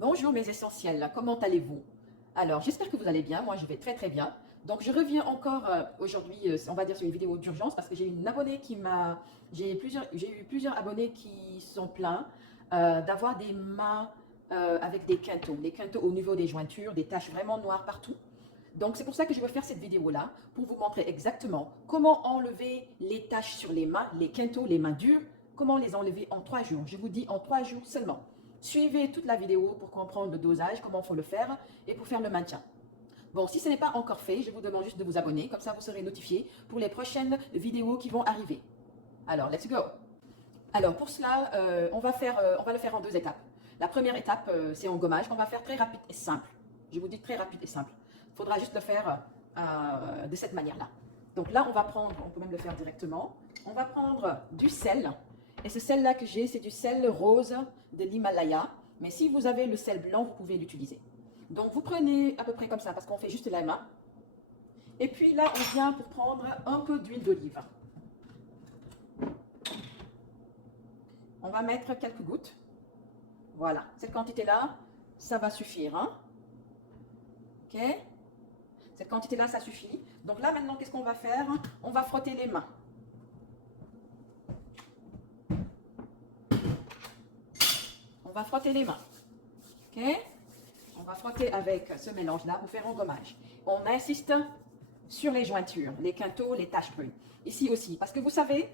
Bonjour mes essentiels, comment allez-vous? Alors, j'espère que vous allez bien, moi je vais très très bien. Donc je reviens encore aujourd'hui, on va dire sur une vidéo d'urgence parce que j'ai une abonnée qui m'a, j'ai eu plusieurs abonnés qui sont pleins d'avoir des mains avec des quintaux au niveau des jointures, des taches vraiment noires partout. Donc c'est pour ça que je veux faire cette vidéo-là, pour vous montrer exactement comment enlever les taches sur les mains, les quintaux, les mains dures, comment les enlever en 3 jours. Je vous dis en 3 jours seulement. Suivez toute la vidéo pour comprendre le dosage, comment il faut le faire et pour faire le maintien. Bon, si ce n'est pas encore fait, je vous demande juste de vous abonner, comme ça vous serez notifié pour les prochaines vidéos qui vont arriver. Alors, let's go! Alors, pour cela, on va le faire en 2 étapes. La première étape, c'est en gommage, qu'on va faire très rapide et simple. Je vous dis très rapide et simple. Il faudra juste le faire de cette manière-là. Donc là, on va prendre, on peut même le faire directement, on va prendre du sel. Et ce sel-là que j'ai, c'est du sel rose de l'Himalaya. Mais si vous avez le sel blanc, vous pouvez l'utiliser. Donc vous prenez à peu près comme ça, parce qu'on fait juste la main. Et puis là, on vient pour prendre un peu d'huile d'olive. On va mettre quelques gouttes. Voilà, cette quantité-là, ça va suffire. Hein? Ok? Cette quantité-là, ça suffit. Donc là, maintenant, qu'est-ce qu'on va faire? On va frotter les mains. On va frotter les mains. Ok? On va frotter avec ce mélange-là pour faire un gommage. On insiste sur les jointures, les quintaux, les taches brunes. Ici aussi, parce que vous savez,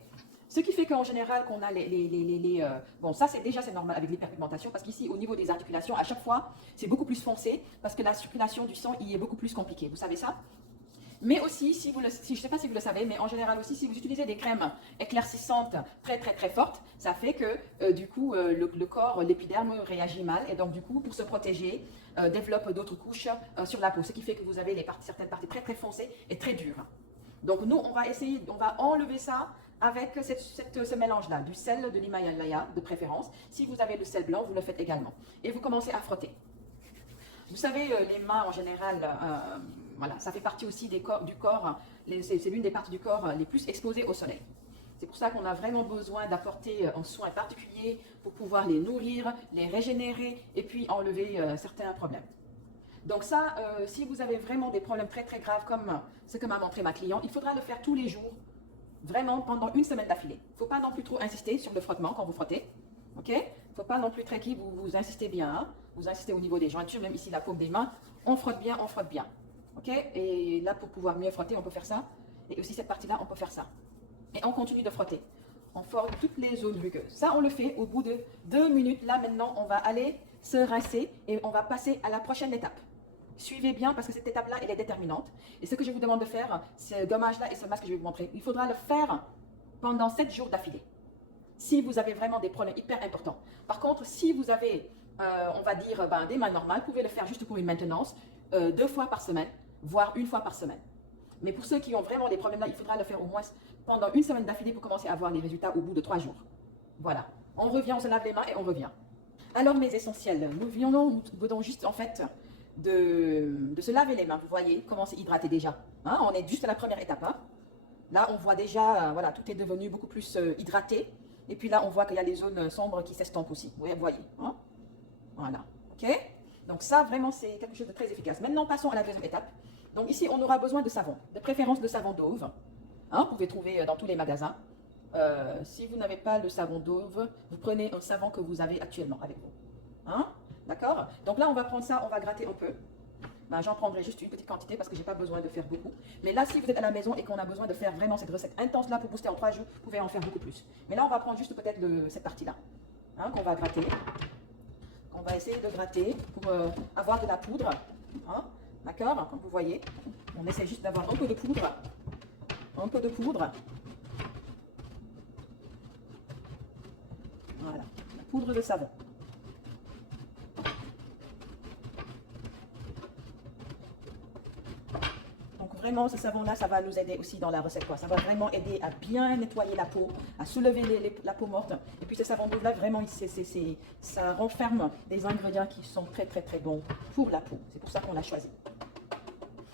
ce qui fait qu'en général, qu'on a bon, ça, c'est normal avec l'hyperpigmentation, parce qu'ici, au niveau des articulations, à chaque fois, c'est beaucoup plus foncé, parce que la circulation du sang y est beaucoup plus compliquée. Vous savez ça? Mais aussi, je ne sais pas si vous le savez, mais en général aussi, si vous utilisez des crèmes éclaircissantes très très très fortes, ça fait que du coup, le corps, l'épiderme réagit mal et donc du coup, pour se protéger, développe d'autres couches sur la peau, ce qui fait que vous avez certaines parties très très foncées et très dures. Donc nous, on va enlever ça avec ce mélange-là, du sel de l'Himalaya de préférence. Si vous avez le sel blanc, vous le faites également. Et vous commencez à frotter. Vous savez, les mains en général, voilà, ça fait partie aussi du corps, c'est l'une des parties du corps les plus exposées au soleil. C'est pour ça qu'on a vraiment besoin d'apporter un soin particulier pour pouvoir les nourrir, les régénérer et puis enlever certains problèmes. Donc ça, si vous avez vraiment des problèmes très très graves comme ce que m'a montré ma cliente, il faudra le faire tous les jours, vraiment pendant une semaine d'affilée. Il ne faut pas non plus trop insister sur le frottement quand vous frottez. Ok? Il ne faut pas non plus traquer, vous insistez bien. Hein? Vous insistez au niveau des jointures, même ici la paume des mains. On frotte bien, on frotte bien. Ok? Et là, pour pouvoir mieux frotter, on peut faire ça. Et aussi cette partie-là, on peut faire ça. Et on continue de frotter. On forme toutes les zones rugueuses. Ça, on le fait au bout de 2 minutes. Là, maintenant, on va aller se rincer et on va passer à la prochaine étape. Suivez bien parce que cette étape-là, elle est déterminante. Et ce que je vous demande de faire, ce gommage-là et ce masque que je vais vous montrer, il faudra le faire pendant 7 jours d'affilée. Si vous avez vraiment des problèmes hyper importants. Par contre, si vous avez, on va dire, des mains normales, vous pouvez le faire juste pour une maintenance, 2 fois par semaine, voire 1 fois par semaine. Mais pour ceux qui ont vraiment des problèmes là, il faudra le faire au moins pendant 1 semaine d'affilée pour commencer à voir les résultats au bout de 3 jours. Voilà. On revient, on se lave les mains et on revient. Alors mes essentiels, nous venons juste en fait de se laver les mains. Vous voyez comment c'est hydraté déjà. Hein, on est juste à la première étape. Hein. Là, on voit déjà, voilà, tout est devenu beaucoup plus hydraté. Et puis là, on voit qu'il y a des zones sombres qui s'estompent aussi. Vous voyez, hein? Voilà, ok? Donc ça, vraiment, c'est quelque chose de très efficace. Maintenant, passons à la deuxième étape. Donc ici, on aura besoin de savon, de préférence de savon d'Auve. Hein, vous pouvez trouver dans tous les magasins. Si vous n'avez pas le savon d'Auve, vous prenez un savon que vous avez actuellement avec vous. Hein? D'accord? Donc là, on va prendre ça, on va gratter un peu. Ben, j'en prendrai juste une petite quantité parce que je n'ai pas besoin de faire beaucoup. Mais là, si vous êtes à la maison et qu'on a besoin de faire vraiment cette recette intense-là pour booster en 3 jours, vous pouvez en faire beaucoup plus. Mais là, on va prendre juste peut-être cette partie-là, hein, qu'on va gratter. On va essayer de gratter pour avoir de la poudre. Hein, d'accord? Comme vous voyez, on essaie juste d'avoir un peu de poudre. Un peu de poudre. Voilà, la poudre de savon. Vraiment, ce savon-là, ça va nous aider aussi dans la recette. Quoi. Ça va vraiment aider à bien nettoyer la peau, à soulever la peau morte. Et puis ce savon d'Auve-là, vraiment, ça renferme des ingrédients qui sont très, très, très bons pour la peau. C'est pour ça qu'on l'a choisi.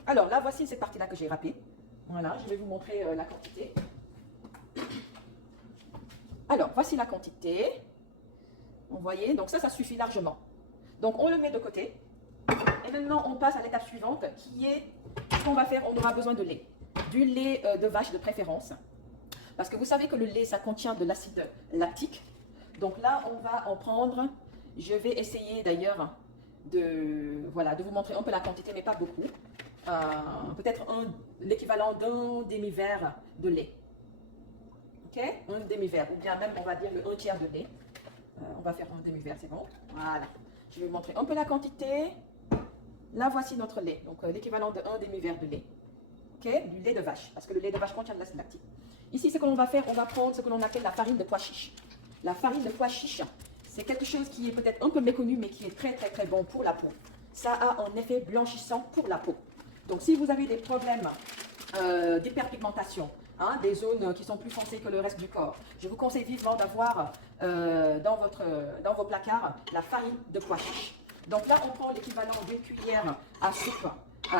Alors là, voici cette partie-là que j'ai râpée. Voilà, je vais vous montrer la quantité. Alors, voici la quantité. Vous voyez, donc ça suffit largement. Donc on le met de côté. Et maintenant on passe à l'étape suivante qui est, ce qu'on va faire, on aura besoin de lait. Du lait de vache de préférence. Parce que vous savez que le lait, ça contient de l'acide lactique. Donc là, on va en prendre. Je vais essayer d'ailleurs voilà, de vous montrer un peu la quantité, mais pas beaucoup. Peut-être l'équivalent d'un demi-verre de lait. Ok? Un demi-verre, ou bien même, on va dire, un tiers de lait. On va faire un demi-verre, c'est bon? Voilà. Je vais vous montrer un peu la quantité. Là, voici notre lait. Donc, l'équivalent d'un demi-verre de lait. Ok? Du lait de vache, parce que le lait de vache contient de l'acide lactique. Ici, ce que l'on va faire, on va prendre ce que l'on appelle la farine de pois chiche. La farine de pois chiche, c'est quelque chose qui est peut-être un peu méconnu, mais qui est très, très, très bon pour la peau. Ça a un effet blanchissant pour la peau. Donc, si vous avez des problèmes d'hyperpigmentation, hein, des zones qui sont plus foncées que le reste du corps, je vous conseille vivement d'avoir dans vos placards la farine de pois chiche. Donc là, on prend l'équivalent d'une cuillère à soupe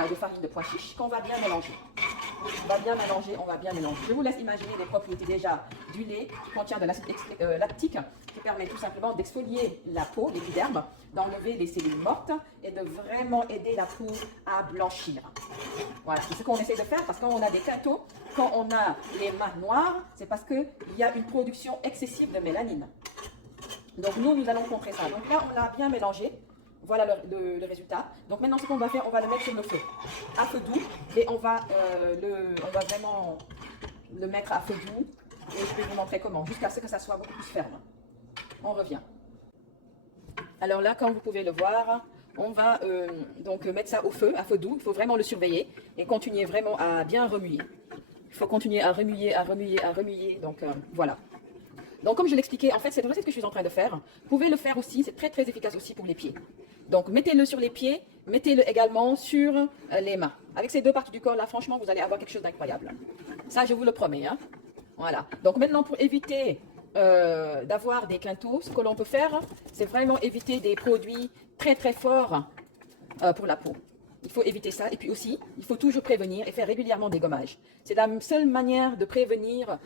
de farine de pois chiche qu'on va bien mélanger. On va bien mélanger, on va bien mélanger. Je vous laisse imaginer les propriétés déjà du lait qui contient de l'acide lactique qui permet tout simplement d'exfolier la peau, l'épiderme, d'enlever les cellules mortes et de vraiment aider la peau à blanchir. Voilà, c'est ce qu'on essaie de faire parce que quand on a des quintaux, quand on a les mains noires, c'est parce qu'il y a une production excessive de mélanine. Donc nous allons contrer ça. Donc là, on l'a bien mélangé. Voilà le résultat. Donc maintenant, ce qu'on va faire, on va le mettre sur le feu, à feu doux, et on va vraiment le mettre à feu doux. Et je vais vous montrer comment, jusqu'à ce que ça soit beaucoup plus ferme. On revient. Alors là, comme vous pouvez le voir, on va donc mettre ça au feu, à feu doux. Il faut vraiment le surveiller et continuer vraiment à bien remuer. Il faut continuer à remuer, à remuer, à remuer. Donc voilà. Donc, comme je l'expliquais, en fait, cette recette que je suis en train de faire, vous pouvez le faire aussi, c'est très très efficace aussi pour les pieds. Donc, mettez-le sur les pieds, mettez-le également sur les mains. Avec ces deux parties du corps là, franchement, vous allez avoir quelque chose d'incroyable. Ça, je vous le promets. Hein. Voilà. Donc, maintenant, pour éviter d'avoir des quintaux, ce que l'on peut faire, c'est vraiment éviter des produits très très forts pour la peau. Il faut éviter ça. Et puis aussi, il faut toujours prévenir et faire régulièrement des gommages. C'est la seule manière de prévenir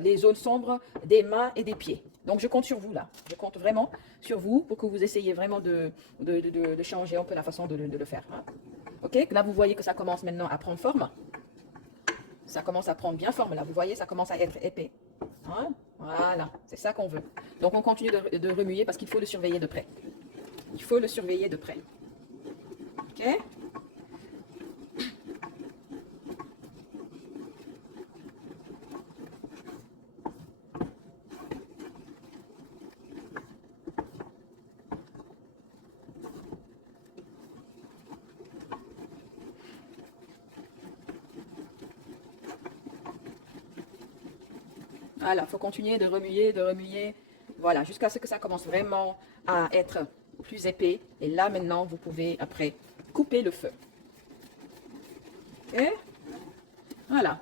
les zones sombres des mains et des pieds. Donc, je compte sur vous là. Je compte vraiment sur vous pour que vous essayiez vraiment de changer un peu la façon de le faire. Hein. Ok, là, vous voyez que ça commence maintenant à prendre forme. Ça commence à prendre bien forme là. Vous voyez, ça commence à être épais. Hein. Voilà, c'est ça qu'on veut. Donc, on continue de remuer parce qu'il faut le surveiller de près. Il faut le surveiller de près. Ok? Voilà, il faut continuer de remuer, voilà, jusqu'à ce que ça commence vraiment à être plus épais. Et là, maintenant, vous pouvez, après, couper le feu. Ok? Voilà.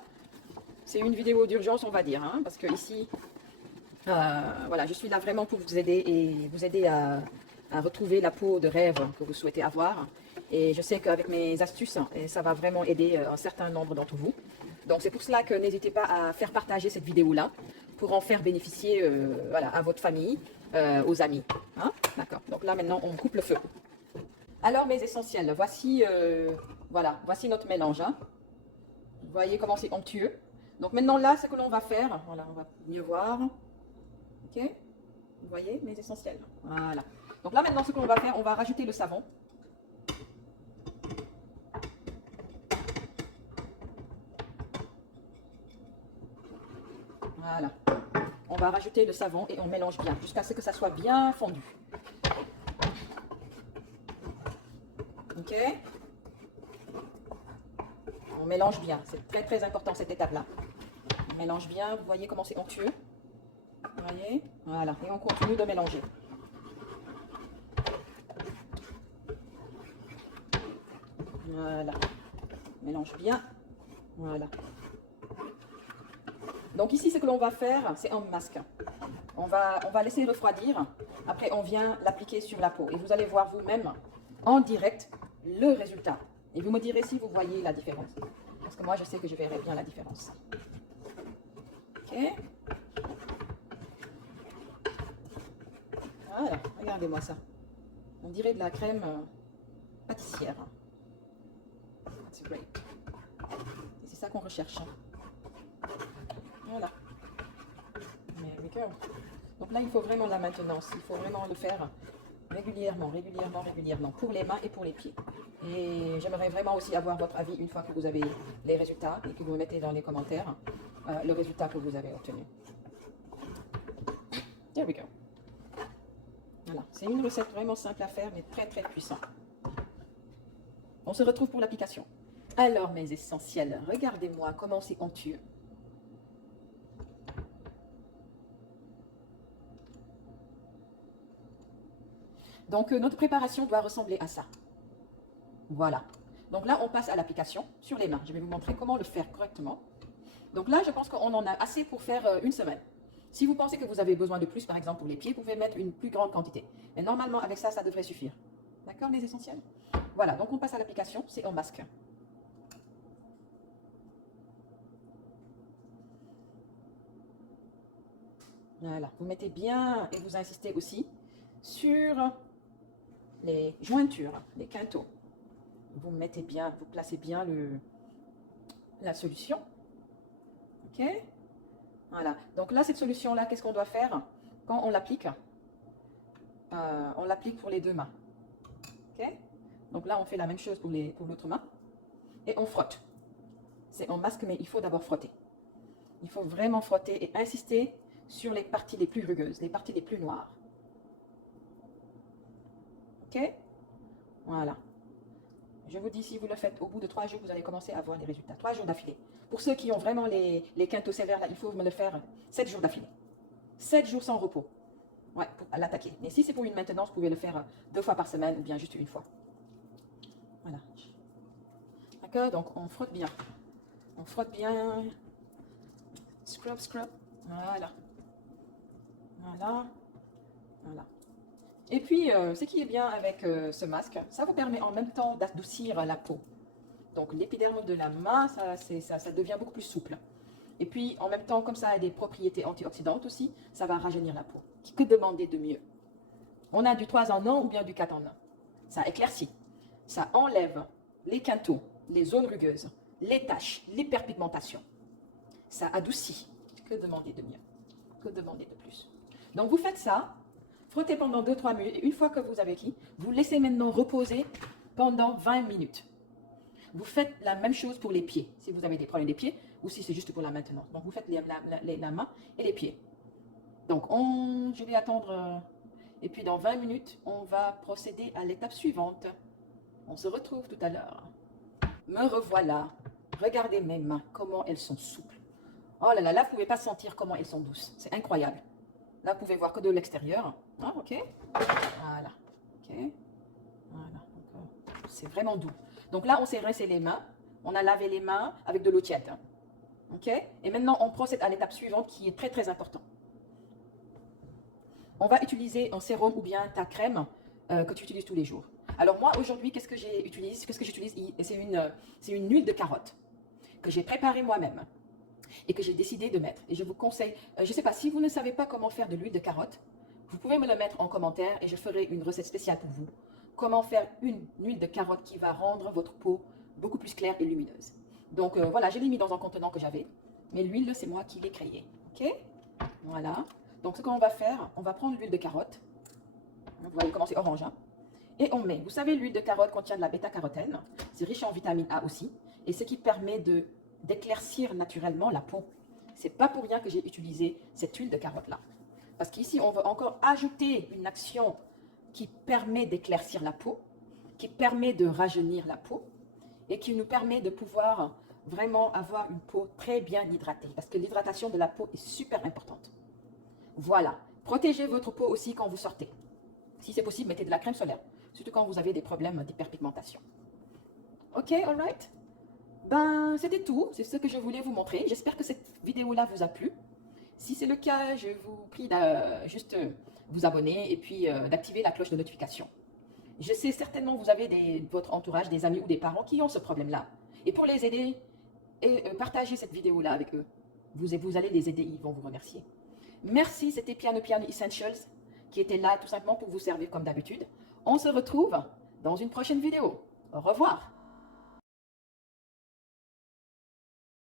C'est une vidéo d'urgence, on va dire, hein, parce que ici, voilà, je suis là vraiment pour vous aider et vous aider à retrouver la peau de rêve que vous souhaitez avoir. Et je sais qu'avec mes astuces, ça va vraiment aider un certain nombre d'entre vous. Donc c'est pour cela que n'hésitez pas à faire partager cette vidéo-là pour en faire bénéficier voilà, à votre famille, aux amis. Hein? D'accord. Donc là maintenant on coupe le feu. Alors mes essentiels, voici, voilà, voici notre mélange. Hein? Vous voyez comment c'est onctueux. Donc maintenant là, ce que l'on va faire, voilà, on va mieux voir. Ok? Vous voyez mes essentiels. Voilà. Donc là maintenant, ce que l'on va faire, on va rajouter le savon. Voilà. On va rajouter le savon et on mélange bien jusqu'à ce que ça soit bien fondu. Ok? On mélange bien. C'est très très important cette étape-là. On mélange bien. Vous voyez comment c'est onctueux? Vous voyez? Voilà. Et on continue de mélanger. Voilà. Mélange bien. Voilà. Donc ici, ce que l'on va faire, c'est un masque. On va laisser refroidir. Après, on vient l'appliquer sur la peau. Et vous allez voir vous-même, en direct, le résultat. Et vous me direz si vous voyez la différence. Parce que moi, je sais que je verrai bien la différence. Ok? Voilà, regardez-moi ça. Vous dirait de la crème pâtissière. That's great. Et c'est ça qu'on recherche. Voilà. There we go. Donc là, il faut vraiment la maintenance. Il faut vraiment le faire régulièrement, pour les mains et pour les pieds. Et j'aimerais vraiment aussi avoir votre avis une fois que vous avez les résultats et que vous me mettez dans les commentaires le résultat que vous avez obtenu. There we go. Voilà, c'est une recette vraiment simple à faire, mais très très puissante. On se retrouve pour l'application. Alors mes essentiels, regardez-moi comment c'est onctueux. Donc notre préparation doit ressembler à ça. Voilà. Donc là, on passe à l'application sur les mains. Je vais vous montrer comment le faire correctement. Donc là, je pense qu'on en a assez pour faire une semaine. Si vous pensez que vous avez besoin de plus, par exemple pour les pieds, vous pouvez mettre une plus grande quantité. Mais normalement, avec ça, ça devrait suffire. D'accord, les essentiels? Voilà, donc on passe à l'application, c'est en masque. Voilà, vous mettez bien et vous insistez aussi sur les jointures, les quintaux. Vous mettez bien, vous placez bien la solution. Ok? Voilà. Donc là, cette solution-là, qu'est-ce qu'on doit faire quand on l'applique? On l'applique pour les deux mains. Ok? Donc là, on fait la même chose pour l'autre main. Et on frotte. C'est en masque, mais il faut d'abord frotter. Il faut vraiment frotter et insister sur les parties les plus rugueuses, les parties les plus noires. Ok? Voilà. Je vous dis, si vous le faites au bout de 3 jours, vous allez commencer à voir les résultats. 3 jours d'affilée. Pour ceux qui ont vraiment les quintaux sévères, là, il faut me le faire 7 jours d'affilée. 7 jours sans repos. Ouais, pour l'attaquer. Mais si c'est pour une maintenance, vous pouvez le faire 2 fois par semaine ou bien juste une fois. Voilà. D'accord? Donc, on frotte bien. On frotte bien. Scrub, scrub. Voilà. Voilà. Voilà. Et puis, ce qui est bien avec ce masque, ça vous permet en même temps d'adoucir la peau. Donc, l'épiderme de la main, ça devient beaucoup plus souple. Et puis, en même temps, comme ça a des propriétés antioxydantes aussi, ça va rajeunir la peau. Que demander de mieux? On a du 3 en 1 ou bien du 4 en 1. Ça éclaircit. Ça enlève les quintaux, les zones rugueuses, les taches, l'hyperpigmentation. Ça adoucit. Que demander de mieux? Que demander de plus? Donc, vous faites ça. Frottez pendant 2-3 minutes. Et une fois que vous avez qui, vous laissez maintenant reposer pendant 20 minutes. Vous faites la même chose pour les pieds, si vous avez des problèmes des pieds, ou si c'est juste pour la maintenance. Donc, vous faites la main et les pieds. Donc, je vais attendre, et puis dans 20 minutes, on va procéder à l'étape suivante. On se retrouve tout à l'heure. Me revoilà. Regardez mes mains, comment elles sont souples. Oh là là, là, vous ne pouvez pas sentir comment elles sont douces. C'est incroyable. Là, vous pouvez voir que de l'extérieur. Ah, ok. Voilà. Ok. Voilà. C'est vraiment doux. Donc là, on s'est rincé les mains. On a lavé les mains avec de l'eau tiède. Ok. Et maintenant, on procède à l'étape suivante qui est très, très importante. On va utiliser un sérum ou bien ta crème que tu utilises tous les jours. Alors moi, aujourd'hui, qu'est-ce que j'utilise? C'est une huile de carotte que j'ai préparée moi-même et que j'ai décidé de mettre. Et je vous conseille, je ne sais pas, si vous ne savez pas comment faire de l'huile de carotte, vous pouvez me le mettre en commentaire et je ferai une recette spéciale pour vous. Comment faire une huile de carotte qui va rendre votre peau beaucoup plus claire et lumineuse. Donc voilà, je l'ai mis dans un contenant que j'avais, mais l'huile, c'est moi qui l'ai créée. Ok? Voilà. Donc ce qu'on va faire, on va prendre l'huile de carotte. Vous voyez comment c'est orange, hein? Et on met, vous savez, l'huile de carotte contient de la bêta-carotène. C'est riche en vitamine A aussi. Et ce qui permet d'éclaircir naturellement la peau. C'est pas pour rien que j'ai utilisé cette huile de carotte là. Parce qu'ici, on veut encore ajouter une action qui permet d'éclaircir la peau, qui permet de rajeunir la peau et qui nous permet de pouvoir vraiment avoir une peau très bien hydratée. Parce que l'hydratation de la peau est super importante. Voilà. Protégez votre peau aussi quand vous sortez. Si c'est possible, mettez de la crème solaire. Surtout quand vous avez des problèmes d'hyperpigmentation. Ok, alright? Ben, c'était tout. C'est ce que je voulais vous montrer. J'espère que cette vidéo-là vous a plu. Si c'est le cas, je vous prie de juste vous abonner et puis d'activer la cloche de notification. Je sais certainement vous avez votre entourage, des amis ou des parents qui ont ce problème-là. Et pour les aider, partagez cette vidéo-là avec eux. Vous allez les aider, ils vont vous remercier. Merci, c'était Piano Essentials qui était là tout simplement pour vous servir comme d'habitude. On se retrouve dans une prochaine vidéo. Au revoir.